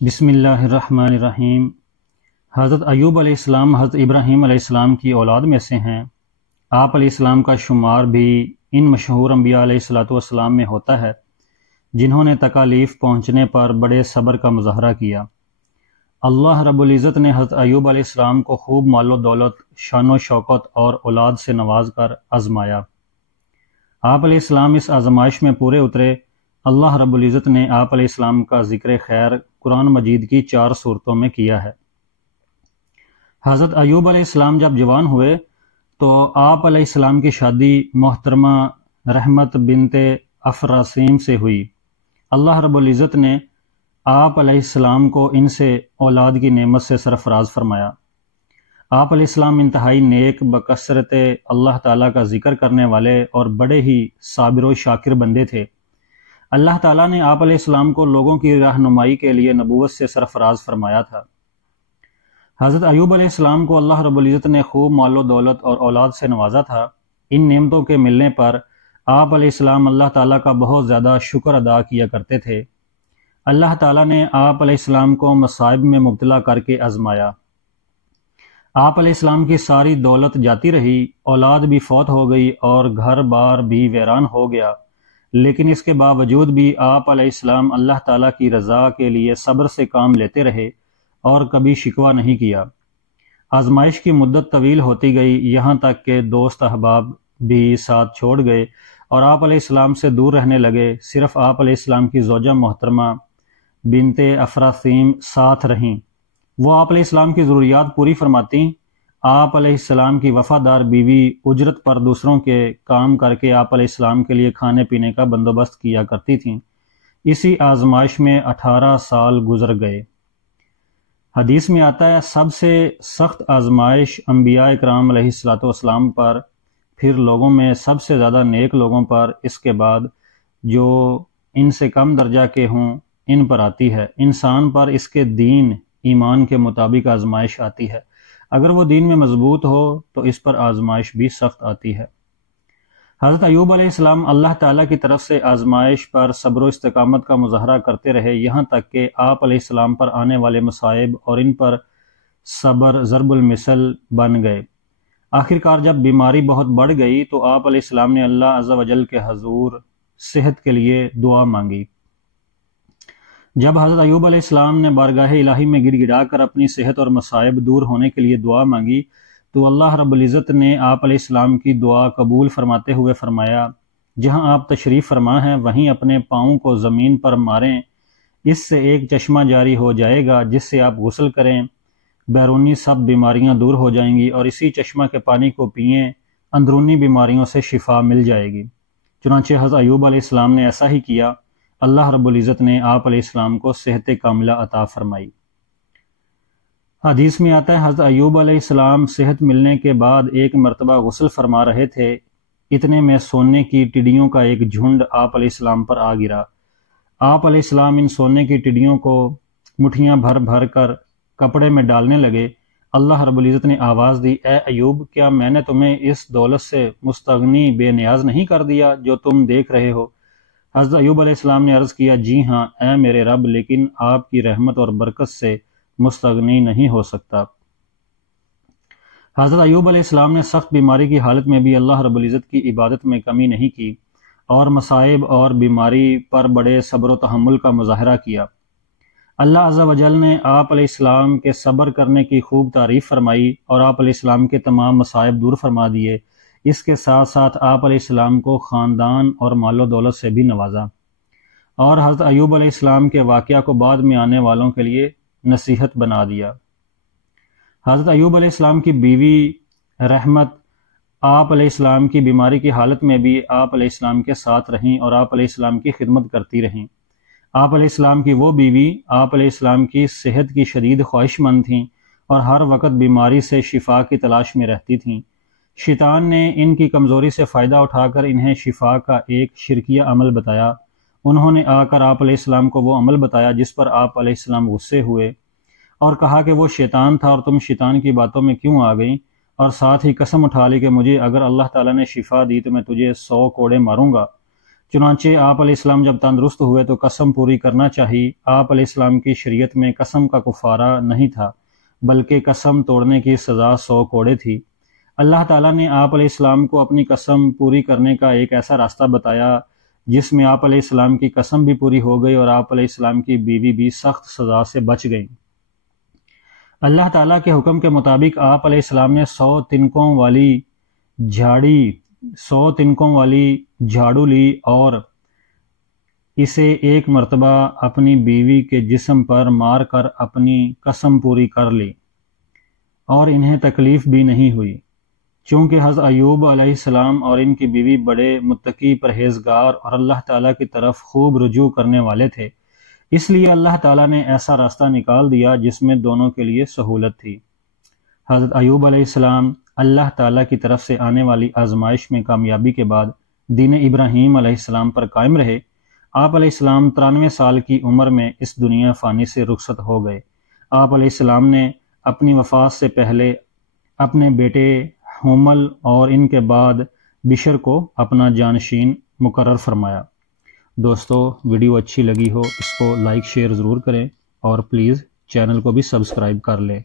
بسم اللہ الرحمن الرحیم۔ حضرت ایوب علیہ السلام حضرت ابراہیم علیہ السلام کی اولاد میں سے ہیں۔ آپ علیہ السلام کا شمار بھی ان مشہور انبیاء علیہ السلام میں ہوتا ہے جنہوں نے تکالیف پہنچنے پر بڑے صبر کا مظاہرہ کیا۔ اللہ رب العزت نے حضرت ایوب علیہ السلام کو خوب مال و دولت، شان و شوکت اور اولاد سے نواز کر آزمایا۔ آپ علیہ السلام اس آزمائش میں پورے اترے۔ اللہ رب العزت نے آپ علیہ السلام کا ذکر خیر قرآن مجید کی 4 صورتوں میں کیا ہے۔ حضرت ایوب علیہ السلام جب جوان ہوئے تو آپ علیہ السلام کی شادی محترمہ رحمت بنت افراسیم سے ہوئی۔ اللہ رب العزت نے آپ علیہ السلام کو ان سے اولاد کی نعمت سے سرفراز فرمایا۔ آپ علیہ السلام انتہائی نیک، بکثرت اللہ تعالیٰ کا ذکر کرنے والے اور بڑے ہی صابر و شاکر بندے تھے۔ اللہ تعالیٰ نے آپ علیہ السلام کو لوگوں کی رہنمائی کے لیے نبوت سے سرفراز فرمایا تھا۔ حضرت ایوب علیہ السلام کو اللہ رب العزت نے خوب مال و دولت اور اولاد سے نوازا تھا۔ ان نعمتوں کے ملنے پر آپ علیہ السلام اللہ تعالیٰ کا بہت زیادہ شکر ادا کیا کرتے تھے۔ اللہ تعالیٰ نے آپ علیہ السلام کو مصائب میں مبتلا کر کے آزمایا۔ آپ علیہ السلام کی ساری دولت جاتی رہی، اولاد بھی فوت ہو گئی اور گھر بار بھی ویران ہو گیا، لیکن اس کے باوجود بھی آپ علیہ السلام اللہ تعالیٰ کی رضا کے لیے صبر سے کام لیتے رہے اور کبھی شکوہ نہیں کیا۔ آزمائش کی مدت طویل ہوتی گئی، یہاں تک کہ دوست احباب بھی ساتھ چھوڑ گئے اور آپ علیہ السلام سے دور رہنے لگے۔ صرف آپ علیہ السلام کی زوجہ محترمہ بنت افراسیم ساتھ رہیں۔ وہ آپ علیہ السلام کی ضروریات پوری فرماتیں۔ آپ علیہ السلام کی وفادار بیوی اجرت پر دوسروں کے کام کر کے آپ علیہ السلام کے لیے کھانے پینے کا بندوبست کیا کرتی تھیں۔ اسی آزمائش میں 18 سال گزر گئے۔ حدیث میں آتا ہے سب سے سخت آزمائش انبیاء اکرام علیہ السلام پر، پھر لوگوں میں سب سے زیادہ نیک لوگوں پر، اس کے بعد جو ان سے کم درجہ کے ہوں ان پر آتی ہے۔ انسان پر اس کے دین ایمان کے مطابق آزمائش آتی ہے۔ اگر وہ دین میں مضبوط ہو تو اس پر آزمائش بھی سخت آتی ہے۔ حضرت ایوب علیہ السلام اللہ تعالیٰ کی طرف سے آزمائش پر صبر و استقامت کا مظاہرہ کرتے رہے، یہاں تک کہ آپ علیہ السلام پر آنے والے مصائب اور ان پر صبر ضرب المثل بن گئے۔ آخرکار جب بیماری بہت بڑھ گئی تو آپ علیہ السلام نے اللہ عز و جل کے حضور صحت کے لیے دعا مانگی۔ جب حضرت ایوب علیہ السلام نے بارگاہ الہی میں گڑ گڑا کر اپنی صحت اور مصائب دور ہونے کے لیے دعا مانگی تو اللہ رب العزت نے آپ علیہ السلام کی دعا قبول فرماتے ہوئے فرمایا، جہاں آپ تشریف فرما ہیں وہیں اپنے پاؤں کو زمین پر ماریں، اس سے ایک چشمہ جاری ہو جائے گا جس سے آپ غسل کریں، بیرونی سب بیماریاں دور ہو جائیں گی، اور اسی چشمہ کے پانی کو پئیں، اندرونی بیماریوں سے شفا مل جائے گی۔ چنانچہ حضرت ایوب علیہ السلام نے ایسا ہی کیا۔ اللہ رب العزت نے آپ علیہ السلام کو صحت کاملہ عطا فرمائی۔ حدیث میں آتا ہے حضرت ایوب علیہ السلام صحت ملنے کے بعد ایک مرتبہ غسل فرما رہے تھے، اتنے میں سونے کی ٹڈیوں کا ایک جھنڈ آپ علیہ السلام پر آ گرا۔ آپ علیہ السلام ان سونے کی ٹڈیوں کو مٹھیاں بھر بھر کر کپڑے میں ڈالنے لگے۔ اللہ رب العزت نے آواز دی، اے ایوب، کیا میں نے تمہیں اس دولت سے مستغنی بے نیاز نہیں کر دیا جو تم دیکھ رہے ہو؟ حضرت ایوب علیہ السلام نے عرض کیا، جی ہاں اے میرے رب، لیکن آپ کی رحمت اور برکت سے مستغنی نہیں ہو سکتا۔ حضرت ایوب علیہ السلام نے سخت بیماری کی حالت میں بھی اللہ رب العزت کی عبادت میں کمی نہیں کی اور مصائب اور بیماری پر بڑے صبر و تحمل کا مظاہرہ کیا۔ اللہ عز و جل نے آپ علیہ السلام کے صبر کرنے کی خوب تعریف فرمائی اور آپ علیہ السلام کے تمام مصائب دور فرما دیے۔ اس کے ساتھ ساتھ آپ علیہ السلام کو خاندان اور مال و دولت سے بھی نوازا، اور حضرت ایوب علیہ السلام کے واقعہ کو بعد میں آنے والوں کے لیے نصیحت بنا دیا۔ حضرت ایوب علیہ السلام کی بیوی رحمت آپ علیہ السلام کی بیماری کی حالت میں بھی آپ علیہ السلام کے ساتھ رہیں اور آپ علیہ السلام کی خدمت کرتی رہیں۔ آپ علیہ السلام کی وہ بیوی آپ علیہ السلام کی صحت کی شدید خواہش مند تھیں اور ہر وقت بیماری سے شفا کی تلاش میں رہتی تھیں۔ شیطان نے ان کی کمزوری سے فائدہ اٹھا کر انہیں شفا کا ایک شرکیہ عمل بتایا۔ انہوں نے آ کر آپ علیہ السلام کو وہ عمل بتایا جس پر آپ علیہ السلام غصے ہوئے اور کہا کہ وہ شیطان تھا اور تم شیطان کی باتوں میں کیوں آ گئیں، اور ساتھ ہی قسم اٹھا لی کہ مجھے اگر اللہ تعالیٰ نے شفا دی تو میں تجھے 100 کوڑے ماروں گا۔ چنانچہ آپ علیہ السلام جب تندرست ہوئے تو قسم پوری کرنا چاہی۔ آپ علیہ السلام کی شریعت میں قسم کا کفارہ نہیں تھا، بلکہ قسم توڑنے کی سزا 100 کوڑے تھی۔ اللہ تعالیٰ نے آپ علیہ السلام کو اپنی قسم پوری کرنے کا ایک ایسا راستہ بتایا جس میں آپ علیہ السلام کی قسم بھی پوری ہو گئی اور آپ علیہ السلام کی بیوی بھی سخت سزا سے بچ گئیں۔ اللہ تعالیٰ کے حکم کے مطابق آپ علیہ السلام نے 100 تنکوں والی جھاڑو لی اور اسے ایک مرتبہ اپنی بیوی کے جسم پر مار کر اپنی قسم پوری کر لی اور انہیں تکلیف بھی نہیں ہوئی۔ چونکہ حضرت ایوب علیہ السلام اور ان کی بیوی بڑے متقی، پرہیزگار اور اللہ تعالیٰ کی طرف خوب رجوع کرنے والے تھے، اس لیے اللہ تعالیٰ نے ایسا راستہ نکال دیا جس میں دونوں کے لیے سہولت تھی۔ حضرت ایوب علیہ السلام اللہ تعالیٰ کی طرف سے آنے والی آزمائش میں کامیابی کے بعد دین ابراہیم علیہ السلام پر قائم رہے۔ آپ علیہ السلام 93 سال کی عمر میں اس دنیا فانی سے رخصت ہو گئے۔ آپ علیہ السلام نے اپنی وفات سے پہلے اپنے بیٹے حمل اور ان کے بعد بشر کو اپنا جانشین مقرر فرمایا۔ دوستو، ویڈیو اچھی لگی ہو اس کو لائک شیئر ضرور کریں اور پلیز چینل کو بھی سبسکرائب کر لیں۔